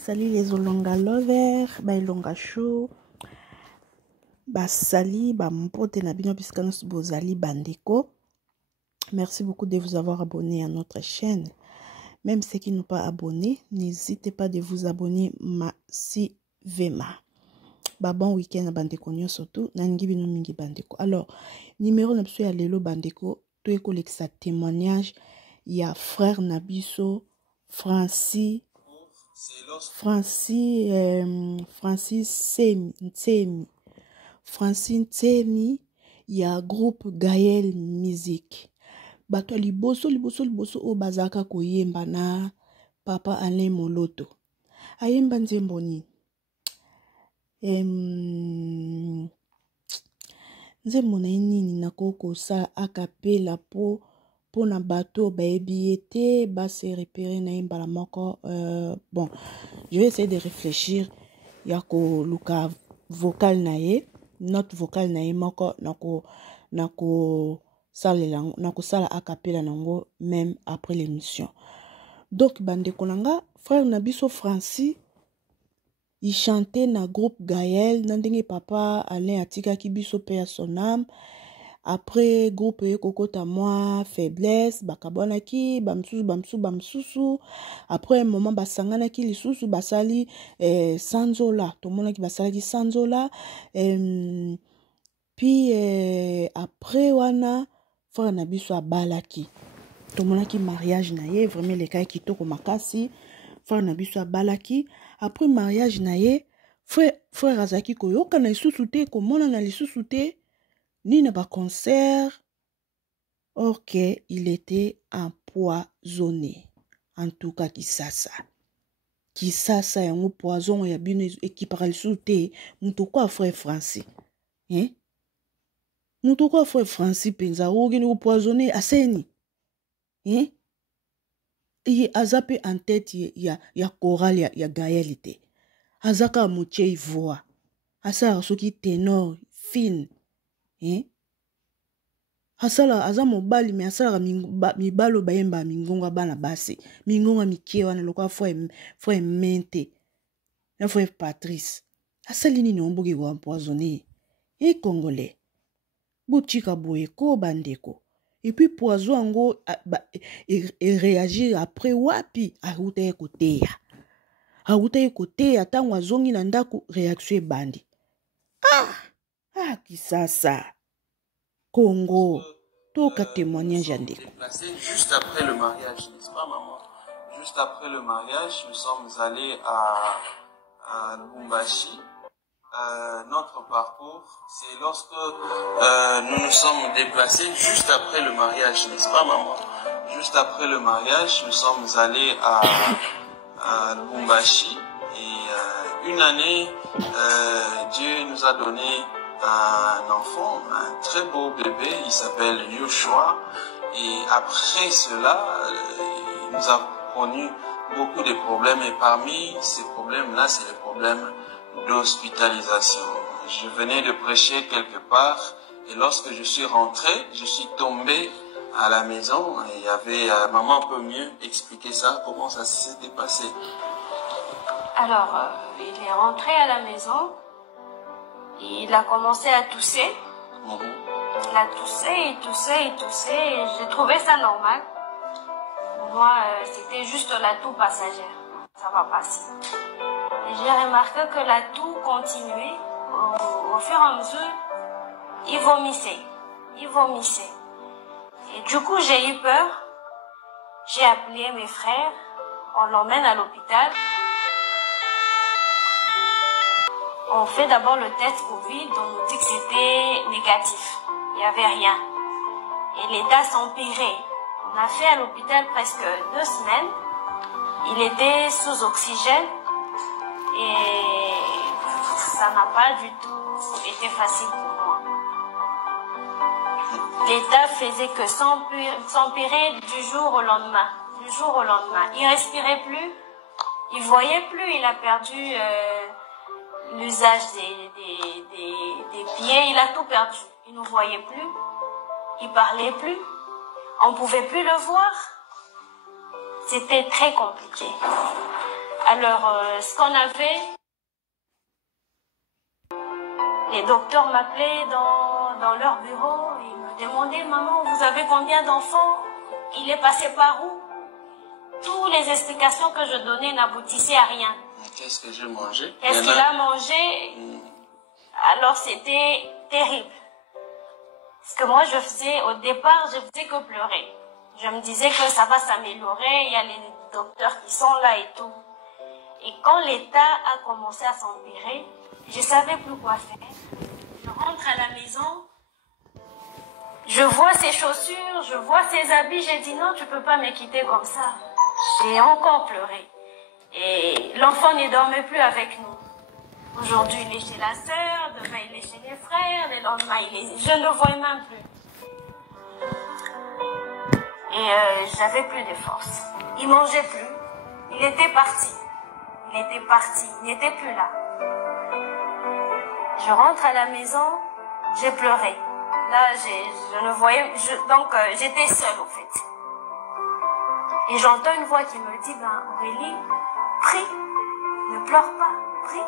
Salut les olonga lover, ba elonga show, ba sali, ba mpote na bino biskanus bozali bandeko. Merci beaucoup de vous avoir abonné à notre chaîne. Même ceux qui n'ont pas abonné, n'hésitez pas de vous abonner massivement. Ba bon week-end à bandeko nyo surtout, nangi bino mingi bandeko. Alors, numéro na biso ya lelo bandeko, to ekolekisa témoignage ya frère Nabiso Francis Ntsemi ya groupe Gaël Musique. Bato liboso o bazaka koyemba na papa Alain Moloto. Ayemba nzembo nini? Nzembo na nini nakoko sa acapella po na bateau baebiete ba se repérer na imbala moko. Bon, je vais essayer de réfléchir yako luka vocal na ye, note vocal na ye moko nako sala acapella nango même après l'émission. Donc bande konanga frère Nabiso Francis il chantait na groupe Gaël nandenge papa Alain atika kibiso père son âme. Après groupe kokota moi faiblesse bakabona ki bamsusu après un moment basangana ki lisusu basali sanzola to mona ki basali sanzola puis après wana frère Nabiso abalaki to mona ki mariage na ye vraiment les cas kitoko makasi frère Nabiso abalaki après mariage na ye frère azaki koyoka na lisusu te komona na lisusu te ni na ba concert. Ok, il était empoisonné. En tout cas, Kisasa yango poison ya bino ekipaka lisusu te muto kwa frère Francis. Muto kwa frère Francis penza ogeni poisonné aseni. Il azape en tête ya chorale ya Gaëlité. Azaka moche voix. Asa soki ténor fine. Asala aza mobali me asala mibalo bayemba mingonga bana basi mingonga mikie wana lokwa frère mente na frère Patrice asali nini omboki ko empoisonné congolais botika boye ko bandeko et puis poison ango réagir après wapi aruta ekoteya tango azongi na ndako réaction bandi Kisasa Congo, tout cas témoignage juste après le mariage, n'est-ce pas maman? Juste après le mariage, nous sommes allés à Lubumbashi. Notre parcours, c'est lorsque nous nous sommes déplacés juste après le mariage, n'est-ce pas maman? Juste après le mariage, nous sommes allés à Lubumbashi et une année, Dieu nous a donné un enfant, un très beau bébé, il s'appelle Yoshua. Et après cela, nous avons connu beaucoup de problèmes. Et parmi ces problèmes-là, c'est les problèmes d'hospitalisation. Je venais de prêcher quelque part et lorsque je suis rentré, je suis tombé à la maison. Et il y avait, maman peut mieux expliquer ça, comment ça s'était passé. Alors, il est rentré à la maison. Il a commencé à tousser. Il a toussé, et j'ai trouvé ça normal. Moi, c'était juste la toux passagère. Ça va passer. Et j'ai remarqué que la toux continuait. Au fur et à mesure, il vomissait. Et du coup, j'ai eu peur. J'ai appelé mes frères. On l'emmène à l'hôpital. On fait d'abord le test Covid, on nous dit que c'était négatif. Il n'y avait rien. Et l'état s'empirait. On a fait à l'hôpital presque 2 semaines. Il était sous oxygène. Et ça n'a pas du tout été facile pour moi. L'état faisait que s'empirer du jour au lendemain. Il respirait plus. Il voyait plus. Il a perdu... l'usage des pieds, il a tout perdu. Il ne voyait plus, il parlait plus, on ne pouvait plus le voir. C'était très compliqué. Alors, ce qu'on avait, les docteurs m'appelaient dans leur bureau, ils me demandaient, maman, vous avez combien d'enfants? Il est passé par où? Toutes les explications que je donnais n'aboutissaient à rien. Qu'est-ce que j'ai mangé? Qu'est-ce qu'il a mangé? Alors c'était terrible. Parce que moi, au départ, je faisais que pleurer. Je me disais que ça va s'améliorer, il y a les docteurs qui sont là et tout. Et quand l'état a commencé à s'empirer, je ne savais plus quoi faire. Je rentre à la maison, je vois ses chaussures, je vois ses habits, j'ai dit non, tu ne peux pas me quitter comme ça. J'ai encore pleuré. Et l'enfant ne dormait plus avec nous. Aujourd'hui, il est chez la sœur, demain, il est chez les frères, le lendemain, je ne le voyais même plus. Et j'avais plus de force. Il mangeait plus. Il était parti. Il n'était plus là. Je rentre à la maison, j'ai pleuré. Là, je ne voyais... Donc, j'étais seule, au fait. Et j'entends une voix qui me dit, Aurélie, prie, ne pleure pas, prie.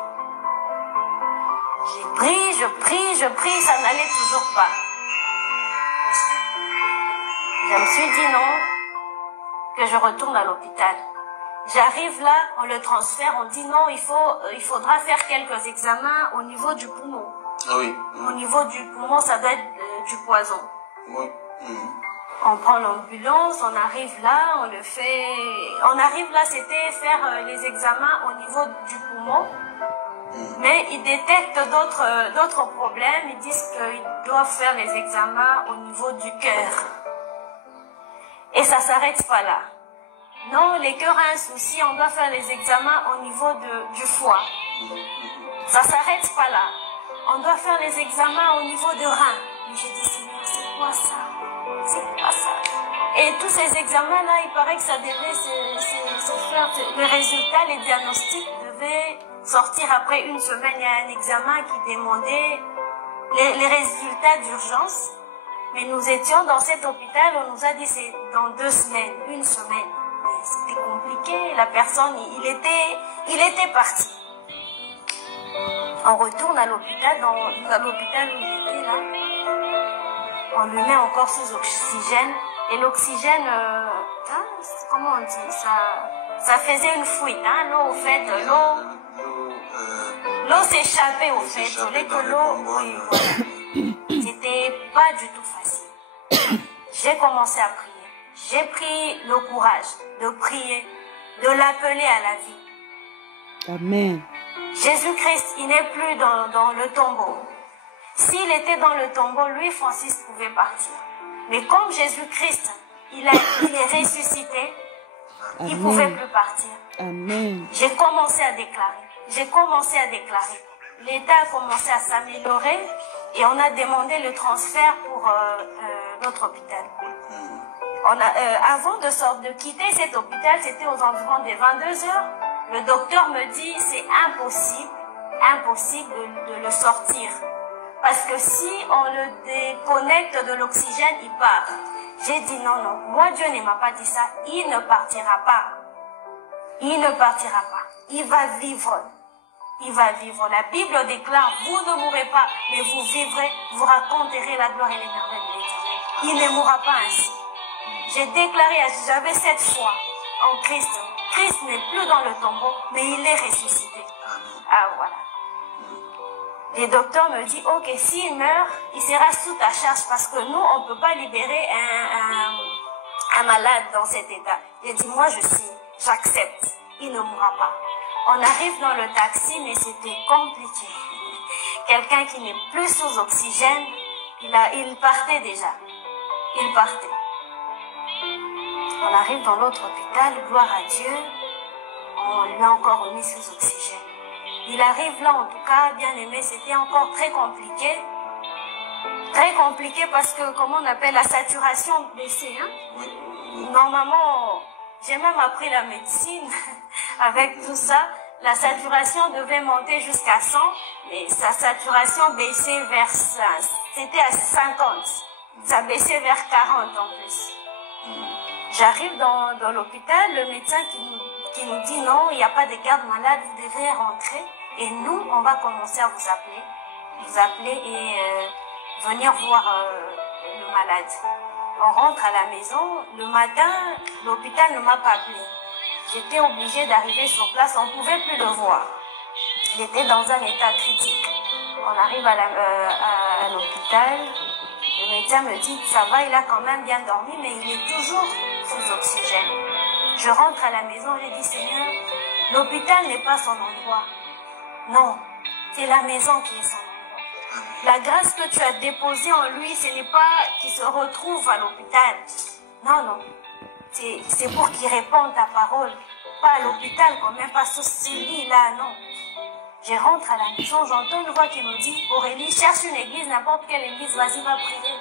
J'ai prie, ça n'allait toujours pas. Je me suis dit non, que je retourne à l'hôpital. J'arrive là, on le transfère, on dit non, il faudra faire quelques examens au niveau du poumon. Oui. Au niveau du poumon, ça doit être du poison. Oui. On prend l'ambulance, on arrive là, on le fait... On arrive là, c'était faire les examens au niveau du poumon. Mais ils détectent d'autres problèmes. Ils disent qu'ils doivent faire les examens au niveau du cœur. Et ça ne s'arrête pas là. Non, les cœurs ont un souci, on doit faire les examens au niveau du foie. Ça ne s'arrête pas là. On doit faire les examens au niveau de rein. Mais je dis, Seigneur, c'est quoi ça? C'est pas ça. Et tous ces examens-là, il paraît que ça devait se faire. Les résultats, les diagnostics devaient sortir après une semaine. Il y a un examen qui demandait les résultats d'urgence. Mais nous étions dans cet hôpital, on nous a dit c'est dans 2 semaines, 1 semaine. Mais c'était compliqué, la personne, il était parti. On retourne à l'hôpital, dans l'hôpital où il était là. On lui met encore sous oxygène. Et l'oxygène, comment on dit, ça faisait une fuite, l'eau au fait, l'eau s'échappait au fait. Au lieu que l'eau, oui, voilà. C'était pas du tout facile. J'ai commencé à prier. J'ai pris le courage de prier, de l'appeler à la vie. Amen. Jésus-Christ, il n'est plus dans le tombeau. S'il était dans le tombeau, lui, Francis, pouvait partir. Mais comme Jésus-Christ, il est ressuscité, Amen. Il ne pouvait plus partir. Amen. J'ai commencé à déclarer. L'état a commencé à s'améliorer et on a demandé le transfert pour notre hôpital. Avant de quitter cet hôpital, c'était aux environs des 22 heures. Le docteur me dit c'est impossible de le sortir. Parce que si on le déconnecte de l'oxygène, il part. J'ai dit non, moi Dieu ne m'a pas dit ça, il ne partira pas. Il va vivre. La Bible déclare, vous ne mourrez pas, mais vous vivrez, vous raconterez la gloire et les merveilles de l'Éternel. Il ne mourra pas ainsi. J'ai déclaré, j'avais cette foi en Christ. Christ n'est plus dans le tombeau, mais il est ressuscité. Ah voilà. Les docteurs me disent, ok, s'il meurt, il sera sous ta charge parce que nous, on ne peut pas libérer un malade dans cet état. J'ai dit, moi je signe, j'accepte, il ne mourra pas. On arrive dans le taxi, mais c'était compliqué. Quelqu'un qui n'est plus sous oxygène, il partait déjà. On arrive dans l'autre hôpital, gloire à Dieu, on lui a encore remis sous oxygène. Il arrive là, en tout cas, bien aimé, c'était encore très compliqué. Très compliqué parce que, comment on appelle, la saturation baissée. Normalement, j'ai même appris la médecine avec tout ça. La saturation devait monter jusqu'à 100, mais sa saturation baissait vers ça. C'était à 50. Ça baissait vers 40 en plus. J'arrive dans l'hôpital, le médecin qui nous dit non, il n'y a pas de garde malade, vous devez rentrer. Et nous, on va commencer à vous appeler et venir voir le malade. On rentre à la maison. Le matin, l'hôpital ne m'a pas appelé. J'étais obligée d'arriver sur place, on ne pouvait plus le voir. Il était dans un état critique. On arrive à l'hôpital. Le médecin me dit que ça va, il a quand même bien dormi, mais il est toujours sous oxygène. Je rentre à la maison, j'ai dit, Seigneur, l'hôpital n'est pas son endroit. Non, c'est la maison qui est son endroit. La grâce que tu as déposée en lui, ce n'est pas qu'il se retrouve à l'hôpital. Non, non. C'est pour qu'il réponde ta parole. Pas à l'hôpital, quand même pas sur ce lit-là, non. Je rentre à la maison, j'entends une voix qui me dit, Aurélie, cherche une église, n'importe quelle église, vas-y, va prier.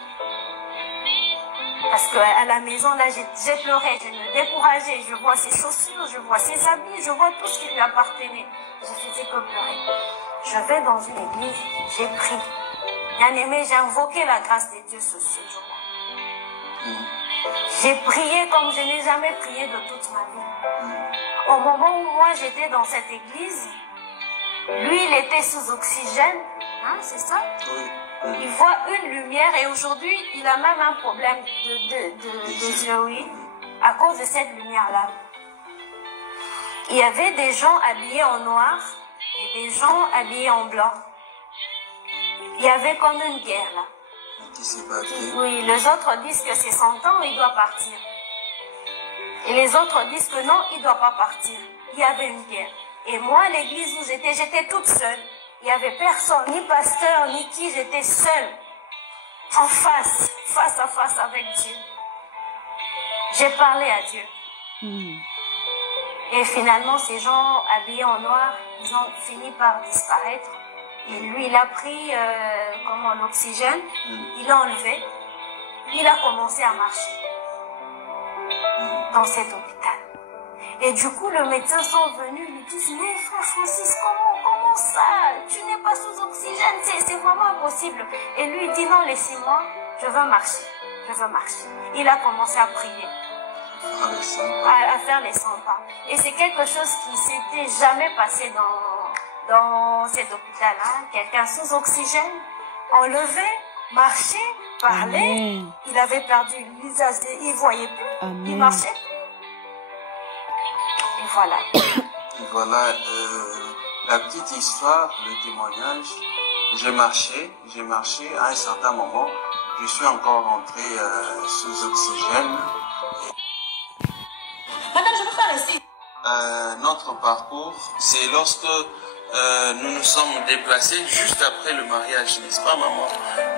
Parce qu'à la maison, là, j'ai pleuré, je me décourageais, je vois ses chaussures, je vois ses habits, je vois tout ce qui lui appartenait. Je faisais que pleurer. Je vais dans une église, j'ai prié. Bien aimé, j'ai invoqué la grâce de Dieu ce jour-là. J'ai prié comme je n'ai jamais prié de toute ma vie. Au moment où moi j'étais dans cette église, lui il était sous oxygène, hein, c'est ça? Oui. Il voit une lumière et aujourd'hui il a même un problème de yeux, oui, à cause de cette lumière-là. Il y avait des gens habillés en noir et des gens habillés en blanc. Il y avait comme une guerre là. Oui, les autres disent que c'est 100 ans, il doit partir. Et les autres disent que non, il ne doit pas partir. Il y avait une guerre. Et moi, l'église où j'étais toute seule. Il n'y avait personne, ni pasteur, ni qui, j'étais seule. En face à face avec Dieu. J'ai parlé à Dieu. Et finalement, ces gens habillés en noir, ils ont fini par disparaître. Et lui, il a pris l'oxygène, il l'a enlevé, il a commencé à marcher dans cet hôpital. Et du coup, le médecin sont venus lui dire, mais frère Francis, comment ça? Tu n'es pas sous oxygène, c'est vraiment impossible. Et lui, il dit, non, laissez-moi, je veux marcher, je veux marcher. Il a commencé à prier, à faire les 100 pas. Et c'est quelque chose qui s'était jamais passé dans cet hôpital-là. Quelqu'un sous oxygène, enlevé, marché, parlait. Amen. Il avait perdu l'usage, il ne voyait plus, Amen. il marchait plus. Et voilà. Et voilà la petite histoire, le témoignage. J'ai marché à un certain moment. Je suis encore rentré sous oxygène. Madame, je peux pas rester. Notre parcours, c'est lorsque nous nous sommes déplacés juste après le mariage, n'est-ce pas maman?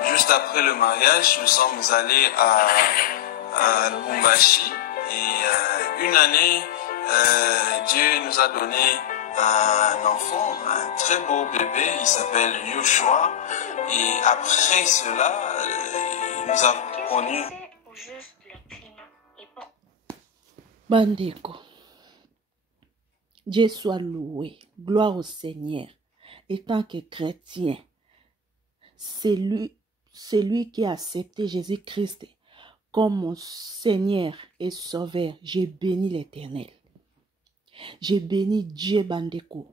Juste après le mariage, nous sommes allés à Lubumbashi et une année, Dieu nous a donné un enfant, un très beau bébé, il s'appelle Yoshua. Et après cela, il nous a connu. Bandeko, Dieu soit loué, gloire au Seigneur. Et tant que chrétien, c'est lui qui a accepté Jésus-Christ comme mon Seigneur et Sauveur. J'ai béni l'Éternel. J'ai béni Dieu, Bandeko.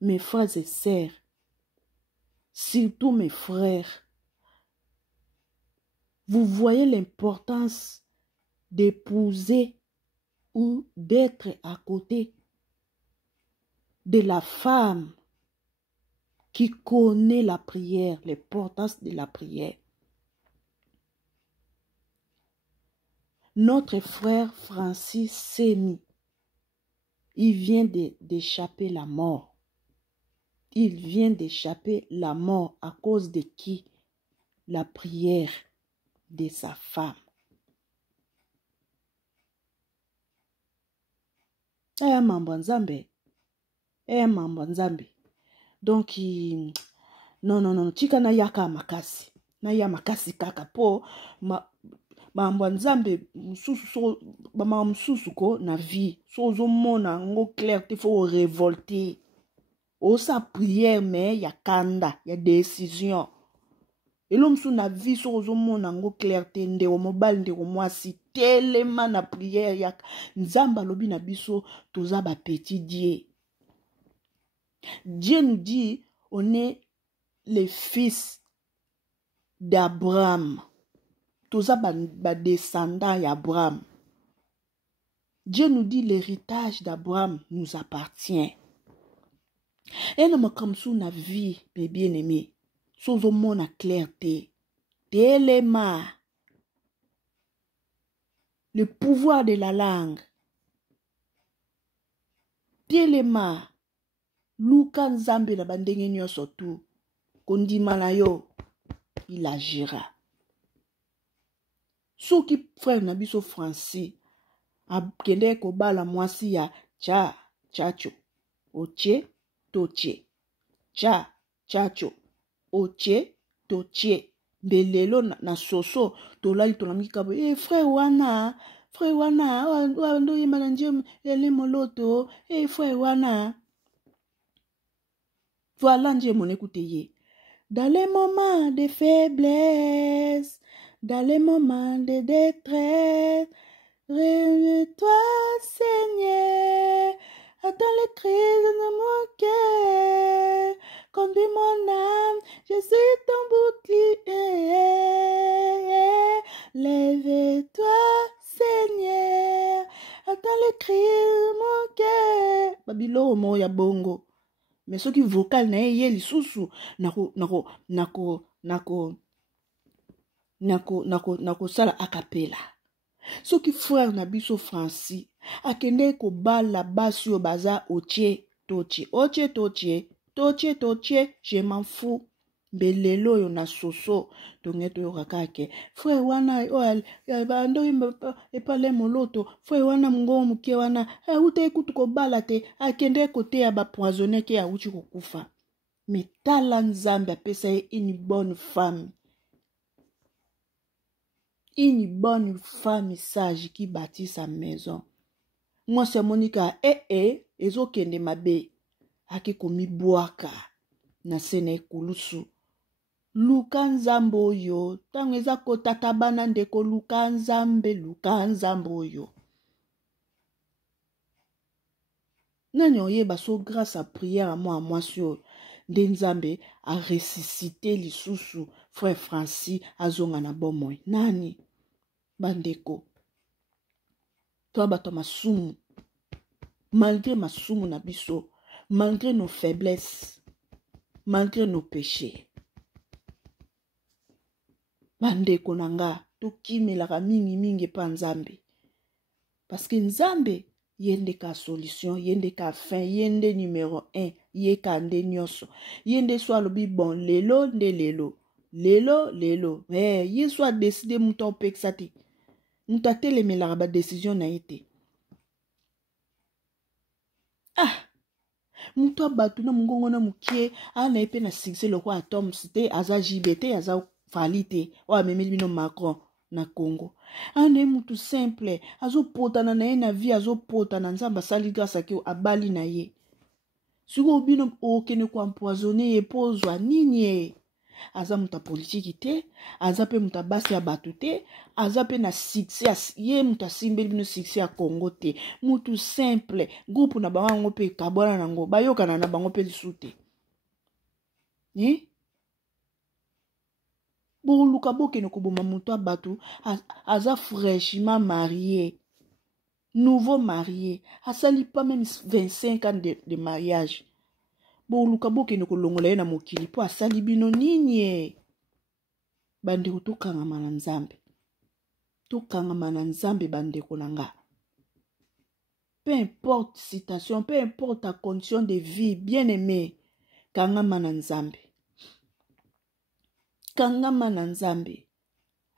Mes frères et sœurs, surtout mes frères, vous voyez l'importance d'épouser ou d'être à côté de la femme qui connaît la prière, l'importance de la prière. Notre frère Francis Semi, il vient d'échapper la mort. Il vient d'échapper la mort à cause de qui? La prière de sa femme. Mambo nzambe. Mambo nzambe. Donc, non, chika na yaka makasi. Na ya makasi kaka po, mambo nzambe, msusu ko na vie. So zo mona, ngo clair, te faut révolter. O sa prière, mais ya kanda, ya décision. Et l'homme sous na vie sur aux hommes nango clarté nde o mobile nde o moi si tellement na prière yak nzamba lobi na biso toza ba petit Dieu. Dieu nous dit on est les fils d'Abraham. Toza ba descendant d'Abraham. Dieu nous dit l'héritage d'Abraham nous appartient. Et nous comme sous na vie mes bien-aimés. Sous au monde à clarté. Téléma. Le pouvoir de la langue. Téléma. Luka nzambe na bandenge nyonso tu. Kondima na yo. Il agira. Ceux qui frère na biso Francis. Abkende ko bala mwasi ya chacho. Oche toche. Chacho. Oche toche. Belelo na soso tolali tolami kabo frère wana ndo yema na njem ele moloto frère wana voilà njem on écoute ye dans les moments de faiblesse, dans les moments de détresse, réveille-toi Seigneur, attends les cris de mon cœur. Conduis mon âme, je suis ton bouclier. Lève-toi, Seigneur. Attends les cris de mon cœur. Babilo mo ya bongo. Mais ce qui vocal na ye lisusu nako sala acapella. Ce qui frère na biso Francis akende ko bala basi o baza oche toche. Toche, je m'en fous. Belelo yo na soso. Tongeto yo kakake. Frère wana, ando epale moloto. Frère wana mungo muke wana. Ute ekutu ko balate. Akende kote ya ba poisonné ke ya uchi kukufa. Mais tala nzambe apesa ye une bonne femme. Une bonne femme sage qui bâtit sa maison. Moi c'est Monica. Ezo kende mabe. Ake komi boaka na sene kulusu. Luka nzambe oyo. Tango eza kotata bana ndeko luka nzambe oyo. Nani oyeba so grâce à prière à moi sur nde nzambe a ressuscité lisusu frère Francis azonga na bomoi. Nani? Bandeko. Toi bato masumu. Malgré masumu na biso. Malgré nos faiblesses, malgré nos péchés. Bande konanga, tokimelaka mingi pa nzambe. Parce que nzambe, yende ka solution, yende ka fin, yende numéro 1, yeka nde nyonso. Yende soit lobi bon, lelo. Ye soit décidé mouton pexati. Mouta telemelaka ba décision na été. Muto batu na mungongo na mukie ana epe na succès le roi Tom c'était aza JBT aza valité wa memeli bino Macron na Congo ana mutu simple azo potana na ye na vie azo potana nzamba sali grâce ke abali na ye siko bino okene ko empoisonner e pozwa nini aza muta politique te aza pe muta basi ya batu te aza pe na succès ye muta simbeli bino succès ya Congo te mutu simple groupe na bango pe kabona nango bayokana na bango pe lisute bo luka bokene ko boma mutu abatu aza fraîchement marié nouveau marié asali pas même 25 ans de mariage. Bo luka bokene ko longola ye na mokili po asali bino nini bandeko tokangama na nzambe bandeko nanga. Peu importe situation, peu importe ta condition de vie, bien aimé, kangama na nzambe.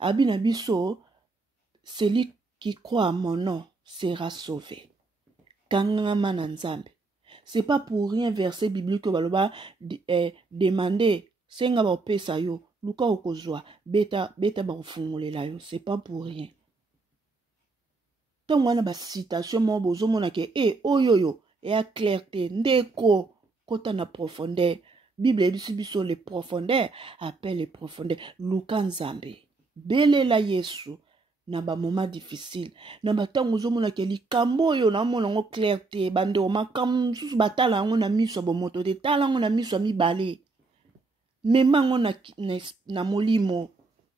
Abina biso, celui qui croit à mon nom sera sauvé. Kangama na nzambe. C'est pas pour rien verset biblique que baloba demander senga ba opesa yo luka okozwa beta ba ofungolela yo, c'est pas pour rien. Tant wana ba citation mo bozo mona ke oyoyo e a clarté ndeko kota na profondeur Bible biso les profondeurs appelle les profondeurs. Luka nzambe. Belela Yesu. Na ba moment difficile. Na ba tango zomona ke likambo yo na mona ngo clarté. Bande o makam susu batala ngo na miso bomoto. De tala ngo na miso mibale. Mema ngo na molimo.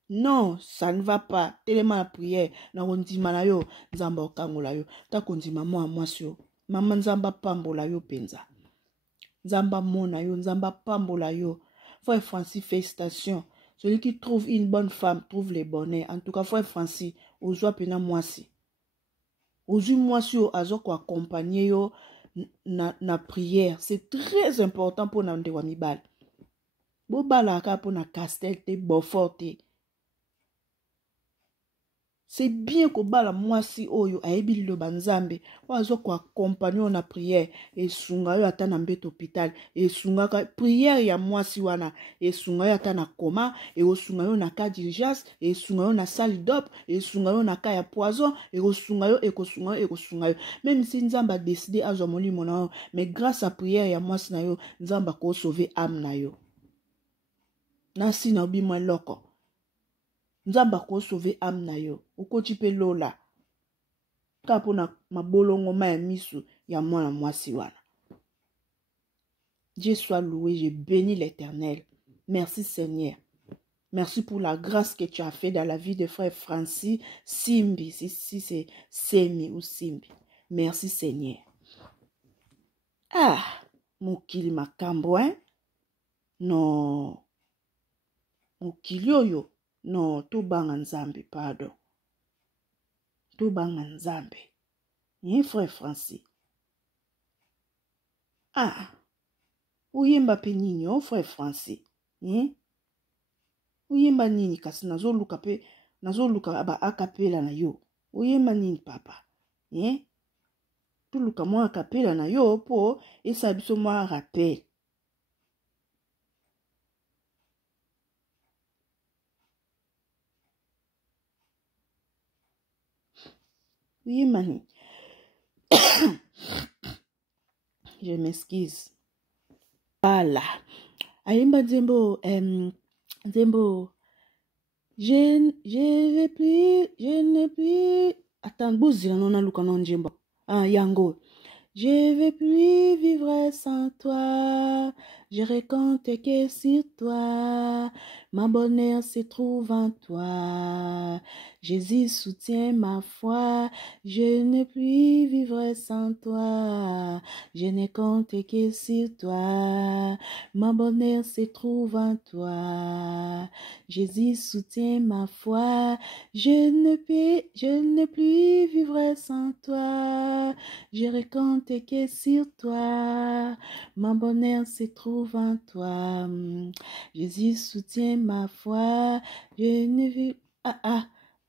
Non, ça ne va pas. Tellement la prière. Na kondima na yo. Nzamba okangola yo. Ta kondima mwa mwasi yo. Mama nzamba pambola yo penza. Nzamba mona yo. Nzamba pambola yo. Frère Francis, félicitations. Celui qui trouve une bonne femme trouve le bonheur. En tout cas, frère Francis, ozwa pena mwasi. Ozwi mwasi yo azo ko accompagner yo na prière. C'est très important pour na ndewa mibali. Bo bala ka pour na castel te bofort te. C'est bien que bala mwasi oyo ayebi lo banzambe wazo ko accompagner na prière et sunga yo ata na mbeto hôpital et sunga ka prière ya mwasi wana et sunga yo ata na coma et osunga yo na cas d'urgence et sunga yo na salle d'op et sunga yo na cas ya poison et osunga yo ekosunga yo même si nzamba a décidé azo molimo na yo mais grâce à prière ya mwasi na yo nzamba ko sauver âme na yo na si na obi mwa loko nzamba ko sauver âme na yo ukoti pe lola kapo na mabolongo ma ya misu ya mwana mwasi wana. Dieu soit loué, je bénis l'Éternel. Merci Seigneur. Merci pour la grâce que tu as fait dans la vie de frère Francis Simbi, si c'est Semi ou Simbi. Merci Seigneur. Ah, mokili makambo hein? Non. Mokili oyo. Non, to banga nzambe, pardon. To banga nzambe. Yen frère Francis. Ah. Uyemba pe nini, oh frère Francis. Uyemba nini kasi nazoluka aba akapela na yo. Uyemba nini papa. Tuluka mwa akapela na yo po esa biso mwa rappel. Oui, Mani. Je m'excuse. Voilà. Aïmba Zembo, Zembo. Je ne plus. Attends, Bouzi, non, non, non, Zembo. Ah, Yango. Je ne vais plus vivre sans toi. Je raconte que sur toi. Ma bonheur se trouve en toi. Jésus soutient ma foi. Je ne puis vivre sans toi. Je ne compte que sur toi. Ma bonheur se trouve en toi. Jésus soutient ma foi. Je ne puis vivre sans toi. Je raconte que sur toi. Ma bonheur se trouve en toi. Jésus soutient ma foi. Je ne vis.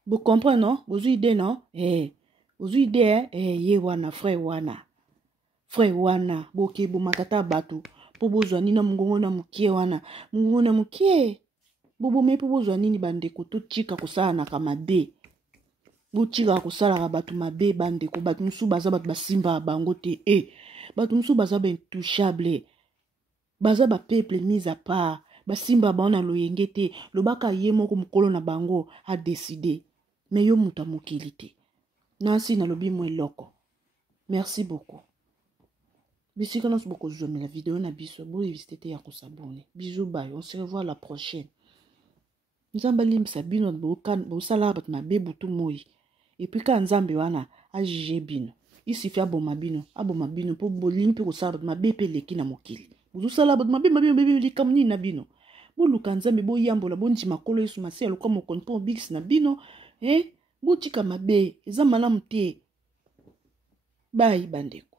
Vous comprenez, non? Vous avez idée, non? Vous avez idée, ye wana, frère wana. Frère wana, boke, bo makata batu. Po bozwa nina mungongo na mukie wana. Mungongo na mukie. Bobo me po bozwa nini bandeko to chika kusala na kamabe. Bo chika kusala ka batu mabe bandeko. Batu musu baza batu basimba bango te. Batu musu baza ba intouchable. Baza ba peuple mis à part. Basimba baona loyenge te. Lobaka ye moko mukolo na bango a décidé. Mais yo muta mokili te. Nansi na lobi mwe loko. Merci beaucoup. Bisika nos beaucoup zomi la vidéo na biso. Bo visiter ya kusabone. Bisous bye. On se revoit la prochaine. Nzamba limsa bino bo sala bat mabe butu moi. Et puis quand nzambe wana a jugé bino. Isi fi aboma bino po bo limpe ko sala bat mabe pe leki na mokili. Bo sala bat mabe likamni na bino. Bo luka nzambe bo yambola bo ndima kolo yesu masi aluka mokon po bix na bino. Bo tika mabe eza malamu te. Bye bandeko.